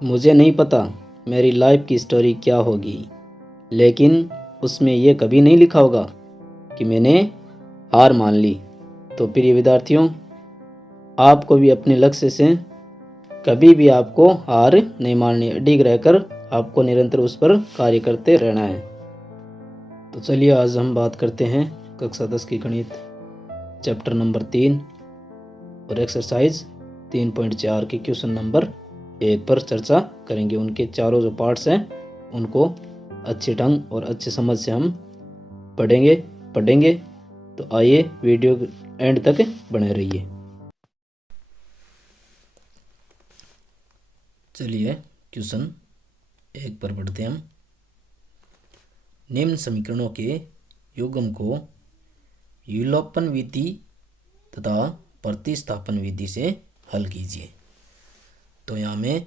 मुझे नहीं पता मेरी लाइफ की स्टोरी क्या होगी, लेकिन उसमें यह कभी नहीं लिखा होगा कि मैंने हार मान ली। तो प्रिय विद्यार्थियों, आपको भी अपने लक्ष्य से कभी भी आपको हार नहीं माननी, अडिग रहकर आपको निरंतर उस पर कार्य करते रहना है। तो चलिए आज हम बात करते हैं कक्षा 10 की गणित चैप्टर नंबर 3 और एक्सरसाइज 3.4 के क्वेश्चन नंबर 1 पर चर्चा करेंगे। उनके चारों जो पार्ट्स हैं उनको अच्छे ढंग और अच्छे समझ से हम पढ़ेंगे। तो आइए वीडियो एंड तक बने रहिए। चलिए क्वेश्चन 1 पर पढ़ते हैं हम। निम्न समीकरणों के युग्म को विलोपन विधि तथा प्रतिस्थापन विधि से हल कीजिए। तो यहाँ में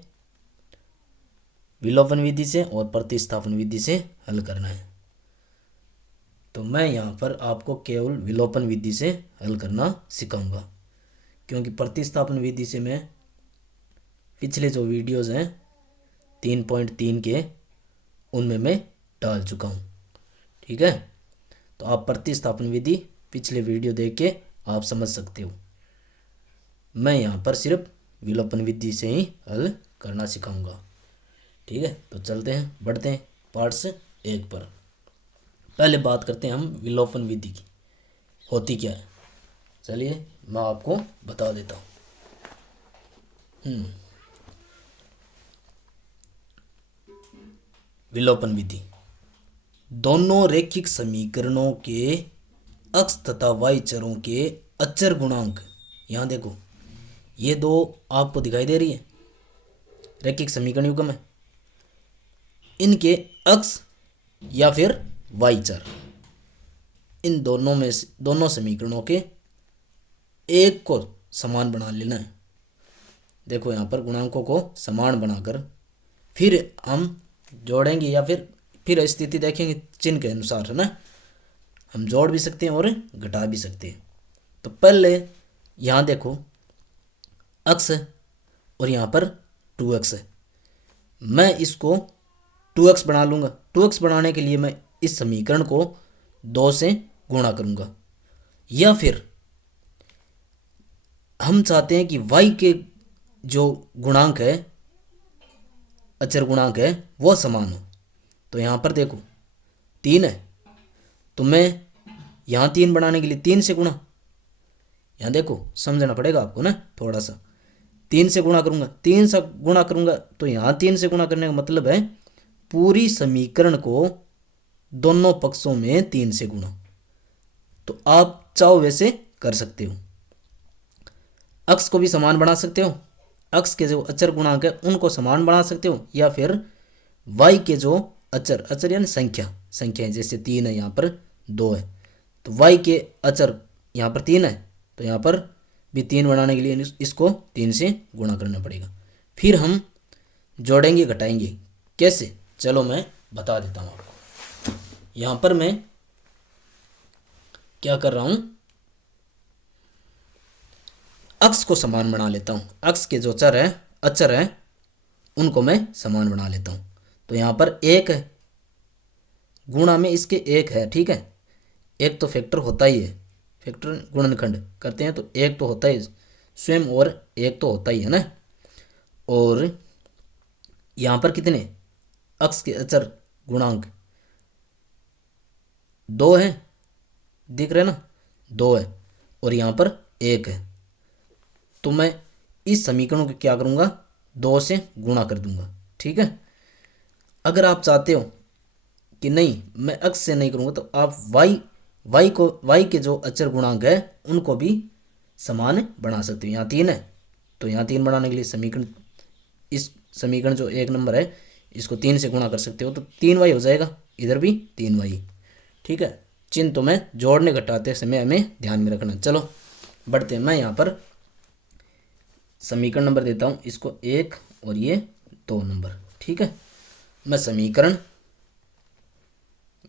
विलोपन विधि से और प्रतिस्थापन विधि से हल करना है। तो मैं यहाँ पर आपको केवल विलोपन विधि से हल करना सिखाऊंगा, क्योंकि प्रतिस्थापन विधि से मैं पिछले जो वीडियोज़ हैं 3.3 के उनमें मैं डाल चुका हूँ। ठीक है, तो आप प्रतिस्थापन विधि पिछले वीडियो देख के आप समझ सकते हो। मैं यहाँ पर सिर्फ विलोपन विधि से ही हल करना सिखाऊंगा। ठीक है, तो चलते हैं, बढ़ते हैं पार्ट्स 1 पर। पहले बात करते हैं हम विलोपन विधि की, होती क्या है। चलिए मैं आपको बता देता हूँ। विलोपन विधि दोनों रैखिक समीकरणों के x तथा y चरों के अचर गुणांक, यहाँ देखो ये दो आपको दिखाई दे रही है रैखिक समीकरण युग्म है, इनके x या फिर y चर, इन दोनों में से दोनों समीकरणों के एक को समान बना लेना है। देखो यहाँ पर गुणांकों को समान बनाकर फिर हम जोड़ेंगे या फिर स्थिति देखेंगे चिन्ह के अनुसार, है ना। हम जोड़ भी सकते हैं और घटा भी सकते हैं। तो पहले यहाँ देखो x और यहाँ पर 2x है, मैं इसको 2x बना लूँगा। 2x बनाने के लिए मैं इस समीकरण को 2 से गुणा करूँगा, या फिर हम चाहते हैं कि y के जो गुणांक है, अचर गुणांक है, वो समान हो। तो यहाँ पर देखो 3 है, तो मैं यहाँ 3 बनाने के लिए 3 से गुणा, यहाँ देखो समझना पड़ेगा आपको ना थोड़ा सा, 3 से गुणा करूँगा, 3 से गुणा करूँगा, तो यहाँ 3 से गुणा करने का मतलब है पूरी समीकरण को दोनों पक्षों में 3 से गुणा। तो आप चाहो वैसे कर सकते हो, x को भी समान बना सकते हो, x के जो अचर गुणांक है उनको समान बना सकते हो, या फिर y के जो अचर यानी संख्या है, जैसे 3 है यहाँ पर 2 है, तो y के अचर यहाँ पर 3 है, तो यहाँ पर भी 3 बनाने के लिए इसको 3 से गुणा करना पड़ेगा। फिर हम जोड़ेंगे घटाएंगे, कैसे, चलो मैं बता देता हूँ आपको। यहाँ पर मैं क्या कर रहा हूँ, x को समान बना लेता हूँ, x के जो अचर है उनको मैं समान बना लेता हूँ। तो यहाँ पर 1 है, गुणा में इसके 1 है, ठीक है, एक तो फैक्टर होता ही है, फैक्टर गुणनखंड करते हैं तो एक तो होता ही स्वयं और एक तो होता ही है ना। और यहाँ पर कितने x के अचर गुणांक 2 है, दिख रहे ना, 2 है, और यहाँ पर 1 है। तो मैं इस समीकरण को क्या करूँगा, 2 से गुणा कर दूंगा। ठीक है, अगर आप चाहते हो कि नहीं मैं x से नहीं करूँगा, तो आप y के जो अचर गुणांक है उनको भी समान बना सकते हो। यहाँ 3 है, तो यहाँ 3 बनाने के लिए इस समीकरण जो 1 नंबर है इसको 3 से गुणा कर सकते हो, तो 3y हो जाएगा, इधर भी 3y। ठीक है, चिन्ह तो मैं जोड़ने घटाते समय हमें ध्यान में रखना। चलो बढ़ते हैं, मैं यहाँ पर समीकरण नंबर देता हूँ इसको 1 और ये 2 नंबर। ठीक है, मैं समीकरण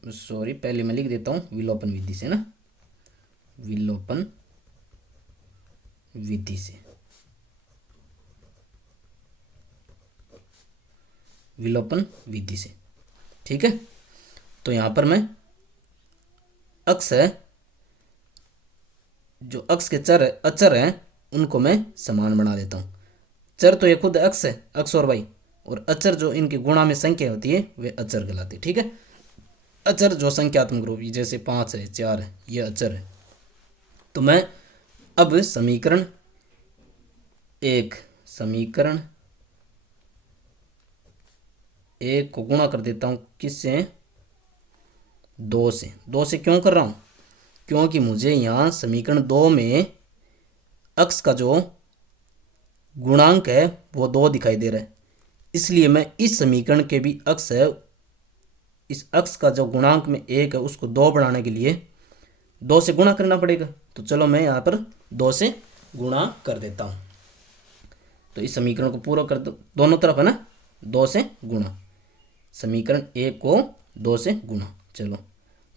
पहले मैं लिख देता हूँ विलोपन विधि से ना, विलोपन विधि से। विलोपन विधि से। ठीक है, तो यहाँ पर मैं अक्ष है, जो अक्ष के चर अचर हैं उनको मैं समान बना देता हूँ। चर तो ये खुद अक्ष है, अक्ष और वाई, और अचर जो इनकी गुणा में संख्या होती है वे अचर कहलाती है। ठीक है, अचर जो संख्यात्मक रूप जैसे 5 है, 4 है, ये अचर है। तो मैं अब समीकरण एक को गुणा कर देता हूँ किससे, 2 से। 2 से क्यों कर रहा हूँ, क्योंकि मुझे यहाँ समीकरण 2 में अक्ष का जो गुणांक है वो 2 दिखाई दे रहा है, इसलिए मैं इस समीकरण के भी अक्ष है, इस अक्ष का जो गुणांक में 1 है उसको 2 बढ़ाने के लिए 2 से गुणा करना पड़ेगा। तो चलो मैं यहाँ पर 2 से गुणा कर देता हूँ। तो इस समीकरण को पूरा कर दो, दोनों तरफ है ना, 2 से गुणा, समीकरण 1 को 2 से गुणा। चलो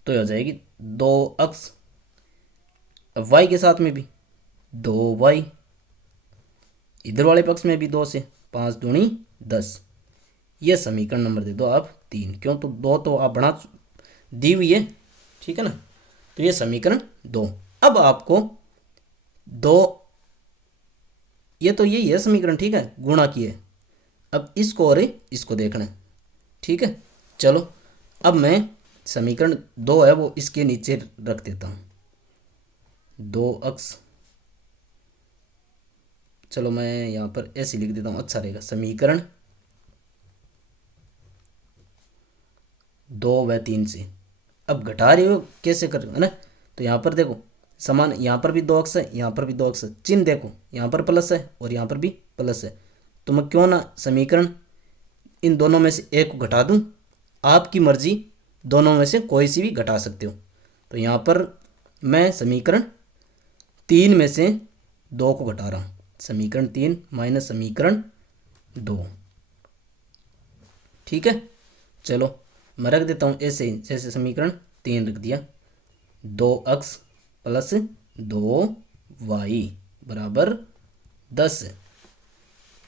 तो ये हो जाएगी 2 अक्ष, अब y के साथ में भी 2y, इधर वाले पक्ष में भी 2 से, 5 दूनी 10। ये समीकरण नंबर दे दो आप 3, क्यों तो 2 तो आप बना दी हुई है। ठीक है ना, तो ये समीकरण 2। अब आपको 2, ये तो यही है समीकरण, ठीक है, गुणा किए। अब इसको और इसको देखना है। ठीक है, चलो अब मैं समीकरण 2 है वो इसके नीचे रख देता हूँ, 2 अक्ष। चलो मैं यहाँ पर ऐसे लिख देता हूँ, अच्छा रहेगा। समीकरण 2 व 3 से अब घटा रहे हो कैसे कर रहे हो, है ना। तो यहाँ पर देखो समान, यहाँ पर भी 2 अक्ष है, यहाँ पर भी 2 अक्ष है, चिन्ह देखो यहाँ पर प्लस है और यहाँ पर भी प्लस है। तो मैं क्यों ना समीकरण इन दोनों में से एक को घटा दूँ, आपकी मर्जी, दोनों में से कोई सी भी घटा सकते हो। तो यहाँ पर मैं समीकरण 3 में से 2 को घटा रहा हूँ, समीकरण 3 माइनस समीकरण 2। ठीक है, चलो मैं रख देता हूँ ऐसे ही, जैसे समीकरण 3 रख दिया, 2 अक्ष प्लस 2y बराबर 10।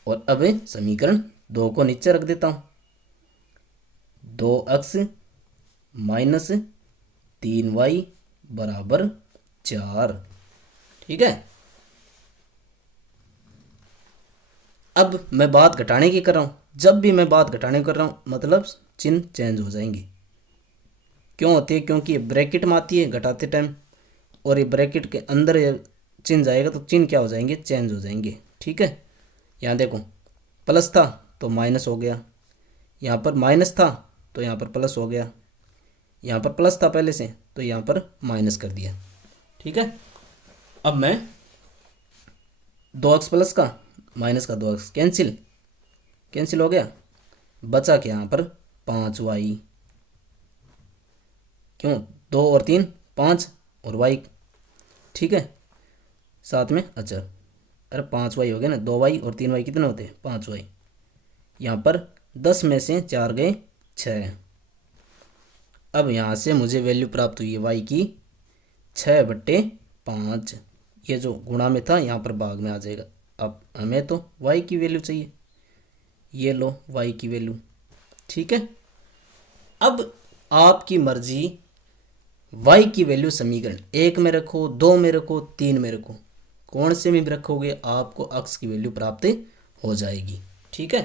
और अब समीकरण 2 को नीचे रख देता हूँ, 2 अक्ष माइनस 3y बराबर 4। ठीक है, अब मैं बात घटाने की कर रहा हूँ। जब भी मैं बात घटाने की कर रहा हूँ मतलब चिन्ह चेंज हो जाएंगे। क्यों होती है, क्योंकि ये ब्रैकेट में आती है घटाते टाइम, और ये ब्रैकेट के अंदर ये चिन्ह जाएगा तो चिन्ह क्या हो जाएंगे, चेंज हो जाएंगे। ठीक है, यहाँ देखो प्लस था तो माइनस हो गया, यहाँ पर माइनस था तो यहाँ पर प्लस हो गया, यहाँ पर प्लस था पहले से तो यहाँ पर माइनस कर दिया। ठीक है, अब मैं 2 अक्ष प्लस का माइनस का 2 अक्ष कैंसिल हो गया, बचा क्या यहाँ पर 5y, क्यों 2 और 3 5 और y। ठीक है, साथ में अचर, अरे 5y हो गया ना, 2y और 3y कितने होते हैं 5y। यहाँ पर 10 में से 4 गए 6। अब यहाँ से मुझे वैल्यू प्राप्त हुई है y की 6/5। ये जो गुणा में था यहाँ पर भाग में आ जाएगा। अब हमें तो y की वैल्यू चाहिए, ये लो y की वैल्यू। ठीक है, अब आपकी मर्जी, y की वैल्यू समीकरण 1 में रखो, 2 में रखो, 3 में रखो, कौन से में भी रखोगे आपको अक्ष की वैल्यू प्राप्त हो जाएगी। ठीक है,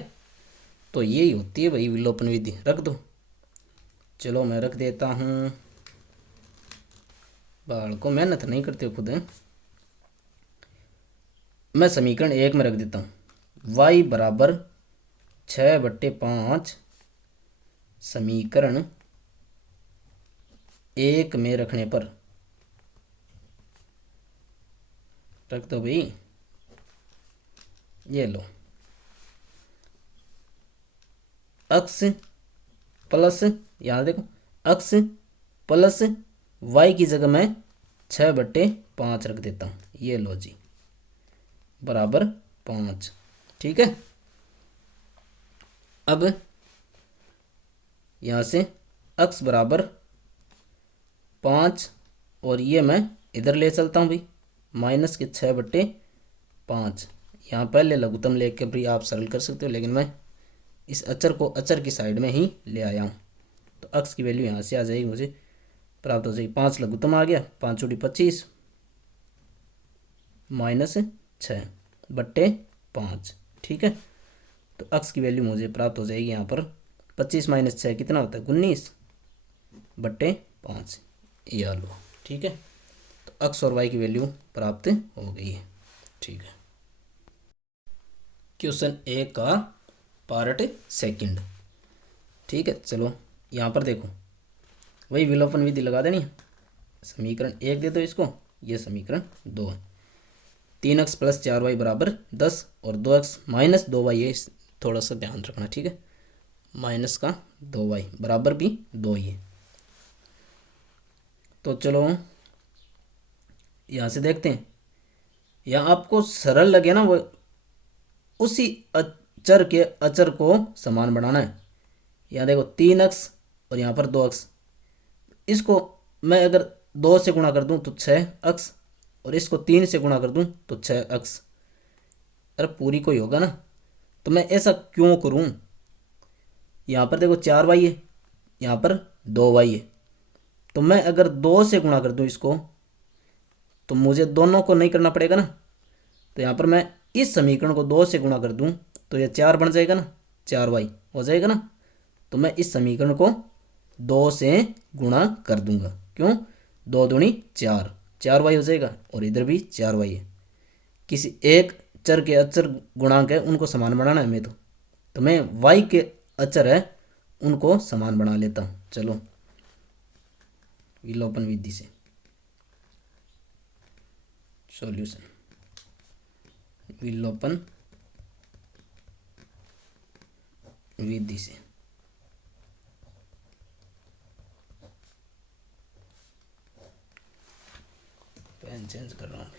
तो यही होती है भाई विलोपन विधि, रख दो। चलो मैं रख देता हूँ, बाल को मेहनत नहीं करते खुद हैं। मैं समीकरण 1 में रख देता हूँ y बराबर 6/5, समीकरण 1 में रखने पर रख दो भाई, ये लो अक्ष प्लस, यहाँ देखो अक्ष प्लस y की जगह मैं 6/5 रख देता हूँ, ये लो जी बराबर 5। ठीक है, अब यहाँ से अक्ष बराबर 5 और ये मैं इधर ले चलता हूँ भाई, माइनस के 6/5। यहाँ पहले लघुत्तम लेके भी आप सरल कर सकते हो, लेकिन मैं इस अचर को अचर की साइड में ही ले आया हूँ। तो अक्स की वैल्यू यहाँ से आ जाएगी, मुझे प्राप्त हो जाएगी 5 लघुत्तम आ गया, 5 चौड़ी 25 -6/5। ठीक है, तो अक्स की वैल्यू मुझे प्राप्त हो जाएगी यहाँ पर 25 - 6 कितना होता है 19/5 ये आ लो। ठीक है, तो अक्स और वाई की वैल्यू प्राप्त हो गई है। ठीक है, क्वेश्चन ए का पार्ट सेकंड। ठीक है, चलो यहाँ पर देखो, वही विलोपन विधि लगा देनी है। समीकरण 1 दे दो इसको, ये समीकरण 2 है। 3x + 4y = 10 और 2x - 2y, ये थोड़ा सा ध्यान रखना। ठीक है, माइनस का 2y बराबर भी 2 ही है। तो चलो यहाँ से देखते हैं, यहाँ आपको सरल लगे ना, वो उसी अचर के अचर को समान बनाना है। यहाँ देखो 3x और यहाँ पर 2x, इसको मैं अगर 2 से गुणा कर दूं तो 6x, और इसको 3 से गुणा कर दूं तो 6x। अरे पूरी कोई होगा ना, तो मैं ऐसा क्यों करूं? यहाँ पर देखो 4y है, यहाँ पर 2y है, तो मैं अगर 2 से गुणा कर दूं इसको, तो मुझे दोनों को नहीं करना पड़ेगा ना। तो यहाँ पर मैं इस समीकरण को 2 से गुणा कर दूं तो ये 4 बन जाएगा ना, 4y हो जाएगा ना। तो मैं इस समीकरण को 2 से गुणा कर दूंगा, क्यों? 2 दूनी 4, 4y हो जाएगा, और इधर भी 4y है। किसी एक चर के अचर गुणांक है, उनको समान बनाना है मैं तो मैं y के अचर है उनको समान बना लेता हूँ। चलो विलोपन विधि से सॉल्यूशन, विलोपन विधि से पेन चेंज कर रहा हूँ।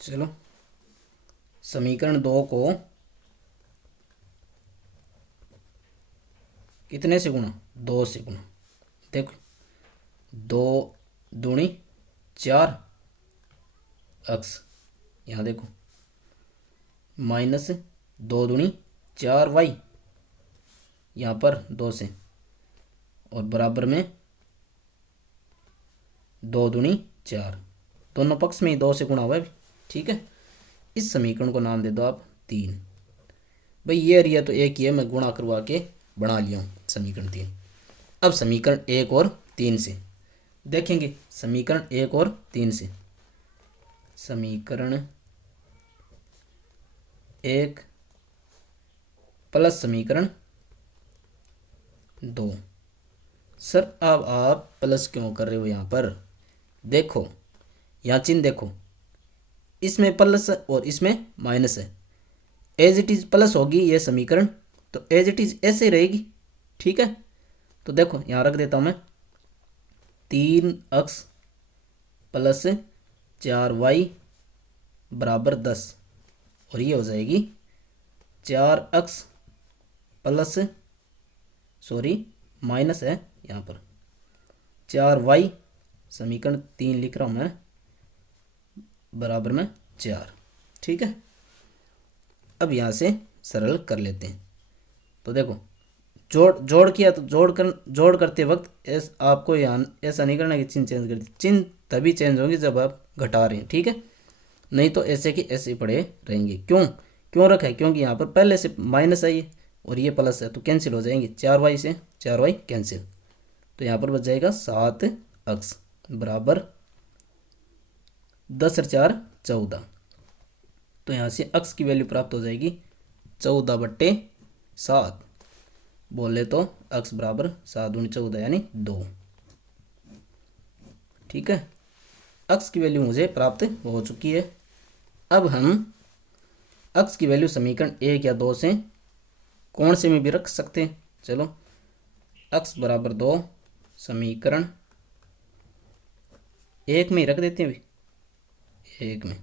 चलो समीकरण 2 को कितने से गुणा? 2 से गुणा। देखो 2 दूनी 4 x, यहाँ देखो -2 दूनी 4y, यहाँ पर 2 से, और बराबर में 2 दूनी 4, दोनों पक्ष में ही 2 से गुणा हुआ है। ठीक है, इस समीकरण को नाम दे दो आप 3। भाई ये एरिया तो एक ही है, मैं गुणा करवा के बना लिया हूँ समीकरण 3। अब समीकरण 1 और 3 से देखेंगे, समीकरण 1 और 3 से, समीकरण 1 प्लस समीकरण 2। सर अब आप प्लस क्यों कर रहे हो? यहाँ पर देखो, यहाँ चिन्ह देखो, इसमें प्लस और इसमें माइनस है। एज इट इज प्लस होगी ये समीकरण, तो एज इट इज ऐसे ही रहेगी। ठीक है, तो देखो यहाँ रख देता हूँ मैं, 3x + 4y = 10, और ये हो जाएगी 4x प्लस, सॉरी माइनस है यहाँ पर, 4y, समीकरण 3 लिख रहा हूँ मैं, बराबर में 4। ठीक है, अब यहाँ से सरल कर लेते हैं। तो देखो जोड़ किया, तो जोड़ करते वक्त आपको यहाँ ऐसा नहीं करना कि चिन्ह चेंज कर दी। चिन्ह तभी चेंज होंगे जब आप घटा रहे हैं। ठीक है, नहीं तो ऐसे के ऐसे पड़े रहेंगे। क्यों रखा है? क्योंकि यहाँ पर पहले से माइनस आई है और ये प्लस है, तो कैंसिल हो जाएंगे, 4y से 4y कैंसिल, तो यहाँ पर बच जाएगा 7x बराबर 10 और 4 14। तो यहाँ से x की वैल्यू प्राप्त हो जाएगी 14/7। बोले तो x बराबर 7 दूनी 14 यानी 2। ठीक है, x की वैल्यू मुझे प्राप्त हो चुकी है। अब हम x की वैल्यू समीकरण 1 या 2 से कौन से में भी रख सकते हैं। चलो x बराबर 2 समीकरण 1 में ही रख देते हैं, भी 1 में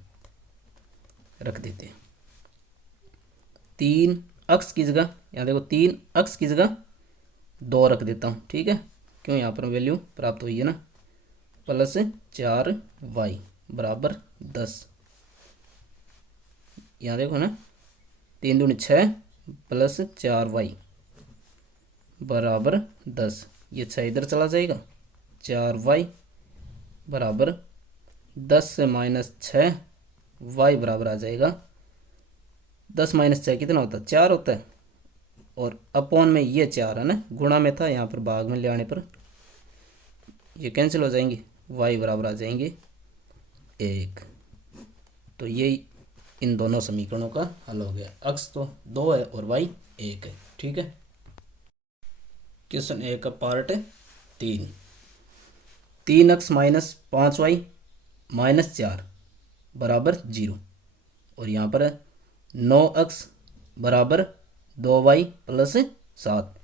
रख देते हैं। 3x की जगह, यहाँ देखो 3x की जगह 2 रख देता हूँ। ठीक है, क्यों? यहाँ पर वैल्यू प्राप्त हुई है ना, +4y = 10। यहाँ देखो ना, 3 दूनी 6 प्लस 4y बराबर 10। ये 6 इधर चला जाएगा, 4y बराबर 10 से -6 y बराबर आ जाएगा 10 - 6 कितना होता है, 4 होता है। और अपॉन में ये 4 है ना, गुणा में था, यहाँ पर भाग में ले आने पर ये कैंसिल हो जाएंगे, y बराबर आ जाएंगे 1। तो ये इन दोनों समीकरणों का हल हो गया। अक्स तो 2 है और y 1 है। ठीक है। क्वेश्चन 1 का पार्ट 3। 3x - 5y -4 बराबर 0। और यहाँ पर 9x बराबर 2y प्लस 7।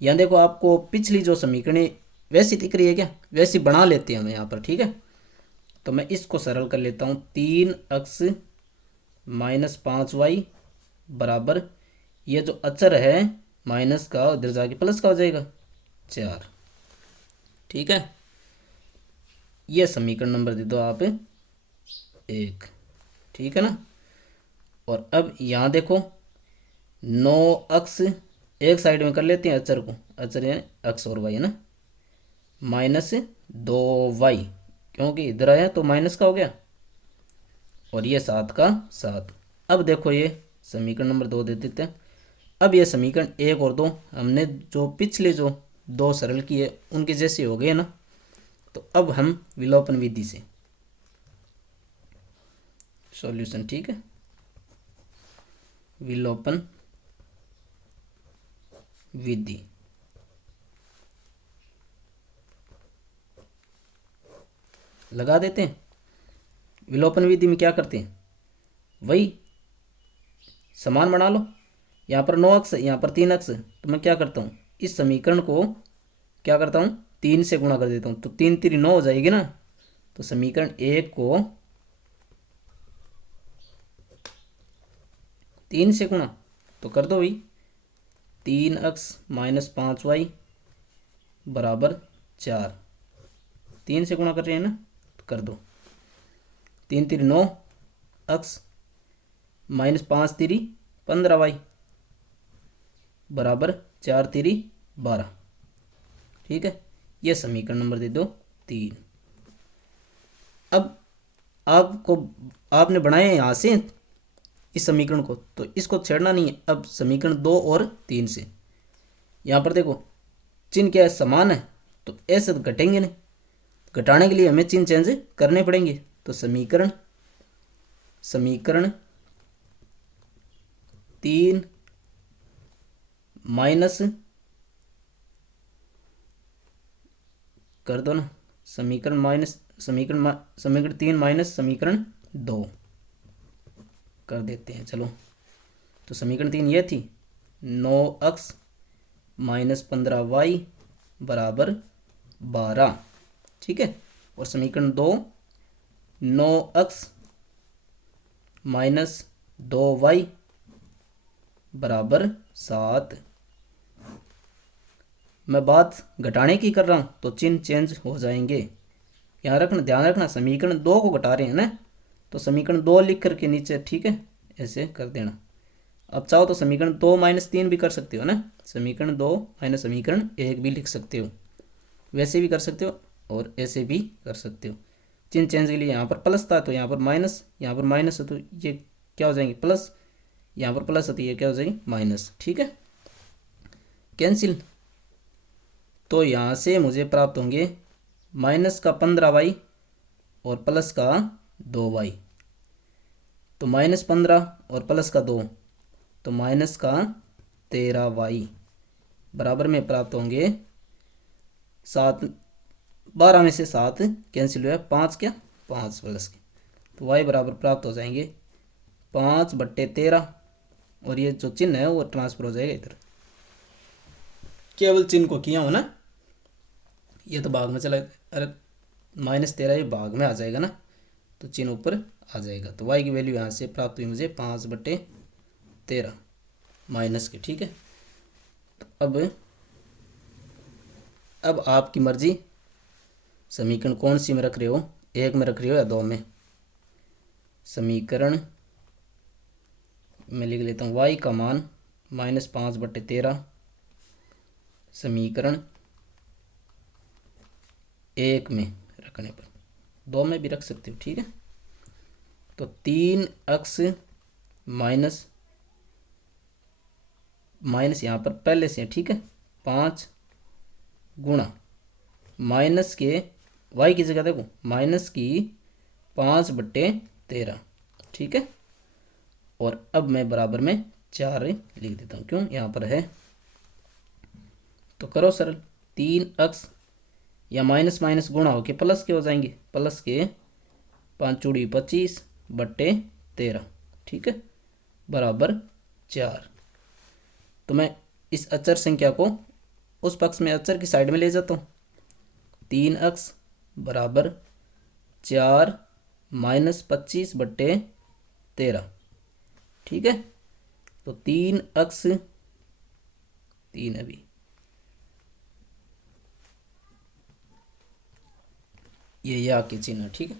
यहाँ देखो आपको पिछली जो समीकरण वैसी दिख रही है क्या, वैसी बना लेते हैं हम यहाँ पर। ठीक है। तो मैं इसको सरल कर लेता हूँ। 3x - 5y बराबर, ये जो अचर है माइनस का उधर जाके प्लस का हो जाएगा 4। ठीक है। ये समीकरण नंबर दे दो आप 1। ठीक है ना। और अब यहाँ देखो 9x एक साइड में कर लेते हैं अचर को, अचर यानी x और y है ना, -2y क्योंकि इधर आया तो माइनस का हो गया, और ये 7 का 7। अब देखो ये समीकरण नंबर 2 दे देते हैं। अब ये समीकरण 1 और 2 हमने जो पिछले जो 2 सरल किए उनके जैसे हो गए ना, तो अब हम विलोपन विधि से सॉल्यूशन। ठीक है। विलोपन विधि लगा देते हैं। विलोपन विधि में क्या करते हैं, वही समान बना लो। यहाँ पर 9x यहाँ पर 3x, तो मैं क्या करता हूँ, इस समीकरण को क्या करता हूँ 3 से गुणा कर देता हूँ, तो 3 3 9 हो जाएगी ना। तो समीकरण 1 को 3 से गुणा तो कर दो भाई, 3x - 5y बराबर 4। 3 से गुणा कर रहे हैं ना, तो कर दो। 3 3 9 x -5 3 15y बराबर 4 3 12। ठीक है। यह समीकरण नंबर दे दो 3। अब आपको आपने बनाया है यहाँ से इस समीकरण को, तो इसको छेड़ना नहीं है। अब समीकरण 2 और 3 से यहाँ पर देखो चिन्ह क्या है, समान है, तो ऐसे तो घटेंगे नहीं, घटाने के लिए हमें चिन्ह चेंज करने पड़ेंगे। तो समीकरण 3 माइनस कर दो ना, समीकरण 3 माइनस समीकरण 2 कर देते हैं। चलो, तो समीकरण 3 ये थी 9x - 15y बराबर 12। ठीक है। और समीकरण 2 9x - 2y बराबर 7। मैं बात घटाने की कर रहा हूँ तो चिन्ह चेंज हो जाएंगे। यहाँ रखना, ध्यान रखना, समीकरण 2 को घटा रहे हैं ना, तो समीकरण 2 लिख करके नीचे, ठीक है, ऐसे कर देना। अब चाहो तो समीकरण 2 - 3 भी कर सकते हो ना, समीकरण 2 - समीकरण 1 भी लिख सकते हो, वैसे भी कर सकते हो और ऐसे भी कर सकते हो। चिन्ह चेंज के लिए यहाँ पर प्लस था तो यहाँ पर माइनस, यहाँ पर माइनस है तो ये क्या हो जाएंगे प्लस, यहाँ पर प्लस है तो ये क्या हो जाएगी माइनस। ठीक है। कैंसिल, तो यहाँ से मुझे प्राप्त होंगे माइनस का 15y और प्लस का 2y। तो -15 और प्लस का 2 तो माइनस का 13y बराबर में प्राप्त होंगे 7। 12 में से 7 कैंसिल हुआ, 5 क्या 5 प्लस के, तो y बराबर प्राप्त हो जाएंगे 5/13। और ये जो चिन्ह है वो ट्रांसफर हो जाएगा इधर, केवल चिन्ह को किया हो ना, ये तो भाग में चला, अरे -13 ये भाग में आ जाएगा ना, तो चिन्ह ऊपर आ जाएगा। तो y की वैल्यू यहाँ से प्राप्त हुई मुझे 5/13 माइनस के। ठीक है। तो अब आपकी मर्जी, समीकरण कौन सी में रख रहे हो, 1 में रख रहे हो या 2 में। समीकरण मैं लिख लेता हूँ y का मान -5/13 समीकरण 1 में रखने पर, 2 में भी रख सकते हो, ठीक है। तो 3x माइनस माइनस यहाँ पर पहले से है, ठीक है, 5 गुणा माइनस के y की जगह देखो माइनस की 5/13, ठीक है। और अब मैं बराबर में 4 लिख देता हूँ, क्यों, यहाँ पर है। तो करो सरल, 3x या माइनस माइनस गुणा होके प्लस के हो जाएंगे, प्लस के 5 चूड़ी 25/13, ठीक है, बराबर 4। तो मैं इस अचर संख्या को उस पक्ष में अचर की साइड में ले जाता हूँ। 3x बराबर 4 -25/13, ठीक है। तो 3x 3 अभी ये या के चिन्ह, ठीक है,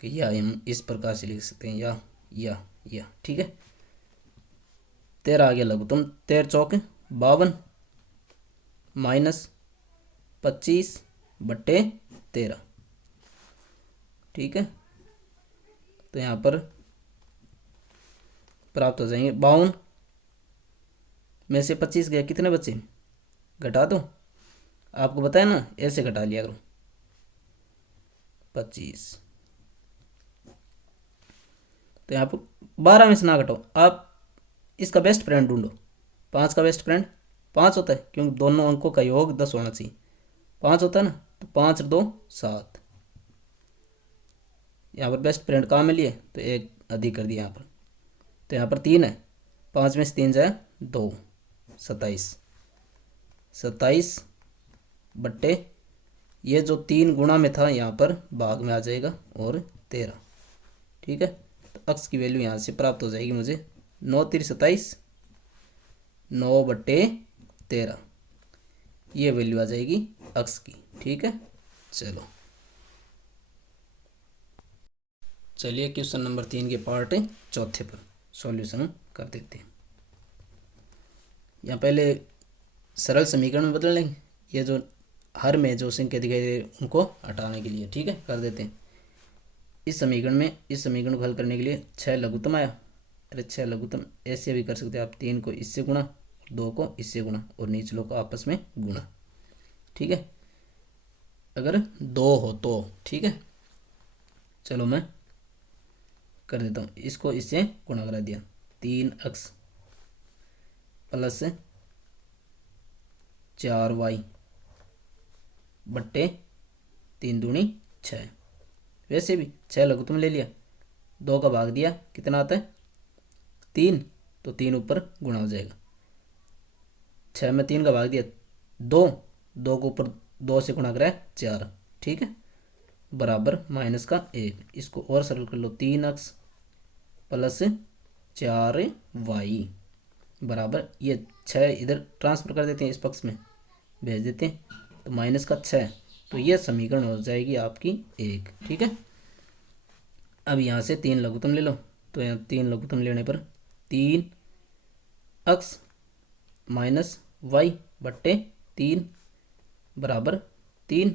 कि या हम इस प्रकार से लिख सकते हैं, या, ठीक है। 13 आ गया लघुत्तम, 13 चौक 52 -25/13, ठीक है। तो यहाँ पर प्राप्त हो जाएंगे 52 में से 25 गया, कितने बचे, घटा दो, आपको बताया ना, ऐसे घटा लिया करो 25। तो यहाँ पर 12 में से ना घटाओ, आप इसका बेस्ट फ्रेंड ढूंढो। 5 का बेस्ट फ्रेंड 5 होता है, क्योंकि दोनों अंकों का योग 10 होना चाहिए, 5 होता है ना। तो 5 और 2 7, यहाँ पर बेस्ट फ्रेंड कहाँ में लिए, तो एक अधिक कर दिया यहाँ पर। तो यहाँ पर 3 है, 5 में से 3 जाए 2, 27 बट्टे ये जो 3 गुणा में था यहाँ पर भाग में आ जाएगा और 13, ठीक है। तो अक्स की वैल्यू यहाँ से प्राप्त हो जाएगी मुझे 9 3 27, 9/13, ये वैल्यू आ जाएगी अक्स की, ठीक है। चलिए क्वेश्चन नंबर 3 के पार्ट चौथे पर सॉल्यूशन कर देते हैं। यहाँ पहले सरल समीकरण में बदल लेंगे, ये जो हर में जो संख्या दिखाई दे उनको हटाने के लिए, ठीक है, कर देते हैं। इस समीकरण को हल करने के लिए 6 लघुत्तम आया, अरे 6 लघुत्तम ऐसे भी कर सकते हैं आप, 3 को इससे गुणा, 2 को इससे गुणा और निचलों को आपस में गुणा, ठीक है, अगर 2 हो तो, ठीक है। चलो मैं कर देता हूँ, इसको इससे गुणा करा दिया, 3x प्लस 4y बट्टे 3 दूनी 6, वैसे भी 6 लघुत्तम ले लिया, 2 का भाग दिया, कितना आता है 3, तो 3 ऊपर गुणा हो जाएगा, 6 में 3 का भाग दिया 2, 2 को ऊपर 2 से गुणा करा 4, ठीक है, बराबर माइनस का 1। इसको और सरल कर लो, 3x प्लस 4y बराबर, ये 6 इधर ट्रांसफर कर देते हैं, इस पक्ष में भेज देते हैं, तो माइनस का 6, तो ये समीकरण हो जाएगी आपकी 1, ठीक है। अब यहाँ से 3 लघुत्तम ले लो, तो यहाँ 3 लघुत्तम लेने पर 3x माइनस y बट्टे 3 बराबर 3,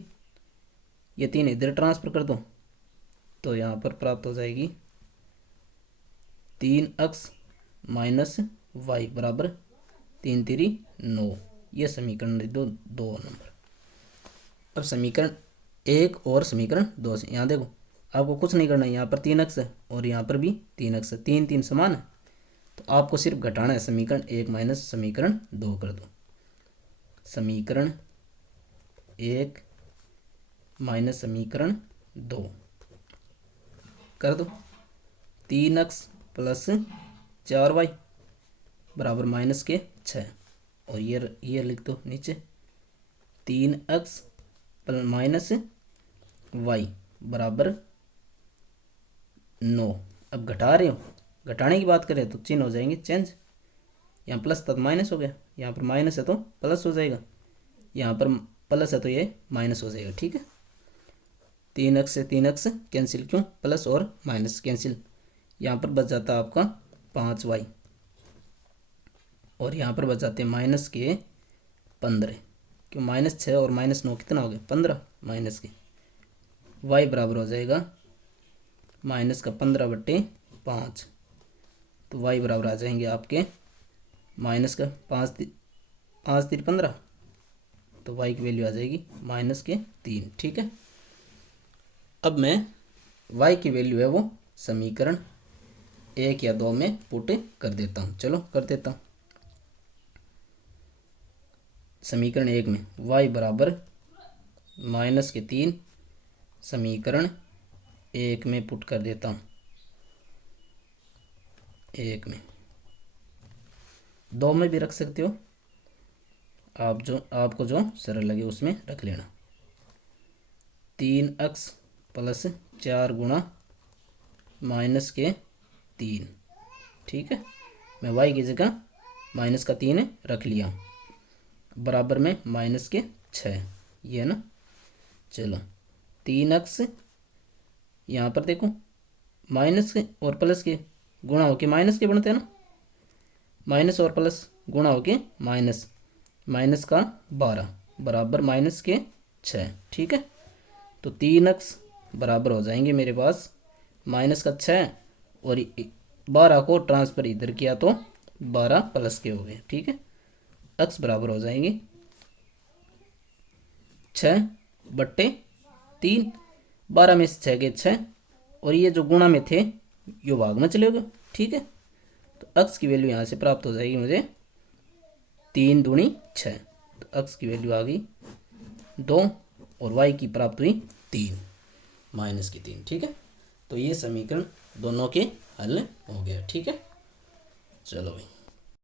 ये 3 इधर ट्रांसफर कर दो, तो यहाँ पर प्राप्त हो जाएगी 3x माइनस y बराबर 3 3 9, ये समीकरण लिख दो 2 नंबर। अब समीकरण 1 और समीकरण 2 से, यहाँ देखो आपको कुछ नहीं करना है, यहाँ पर 3x है और यहाँ पर भी 3x है, 3 3 समान है, तो आपको सिर्फ घटाना है, समीकरण 1 माइनस समीकरण 2 कर दो, समीकरण 1 माइनस समीकरण 2 कर दो, 3x प्लस 4y बराबर माइनस के 6, और ये लिख दो नीचे 3x माइनस y बराबर 9। अब घटा रहे हो, घटाने की बात करें तो चिन्ह हो जाएंगे चेंज, यहाँ प्लस था तो माइनस हो गया, यहाँ पर माइनस है तो प्लस हो जाएगा, यहाँ पर प्लस है तो ये माइनस हो जाएगा, ठीक है। 3x से 3x कैंसिल, क्यों, प्लस और माइनस कैंसिल, यहाँ पर बच जाता है आपका 5y, और यहाँ पर बचाते हैं -15, क्यों -6 और -9 कितना हो गया 15 माइनस के, y बराबर हो जाएगा -15/5। तो y बराबर आ जाएंगे आपके माइनस का 5 3 15, तो y की वैल्यू आ जाएगी -3। ठीक है, अब मैं y की वैल्यू है वो समीकरण 1 या 2 में पुट कर देता हूँ। चलो कर देता हूँ। समीकरण 1 में y बराबर -3 समीकरण 1 में पुट कर देता हूँ। 1 में, 2 में भी रख सकते हो आप, जो आपको जो सरल लगे उसमें रख लेना। 3x + 4 गुणा -3। ठीक है, मैं y की जगह -3 रख लिया, बराबर में -6, ये है ना। चलो 3x, यहाँ पर देखो माइनस के और प्लस के गुणा होके माइनस के बनते हैं ना, माइनस और प्लस गुणा होके माइनस का 12 बराबर -6। ठीक है, तो 3x बराबर हो जाएंगे मेरे पास -6 और 12 को ट्रांसफर इधर किया तो 12 प्लस के हो गए। ठीक है, x बराबर हो जाएंगे 6/3, 12 में से 6 के 6, और ये जो गुणा में थे ये भाग में चले गए। ठीक है, तो x की वैल्यू यहाँ से प्राप्त हो जाएगी मुझे 3 दूनी 6, तो x की वैल्यू आ गई 2 और y की प्राप्त हुई 3 -3। ठीक है, तो ये समीकरण दोनों के हल हो गया। ठीक है, चलो भाई।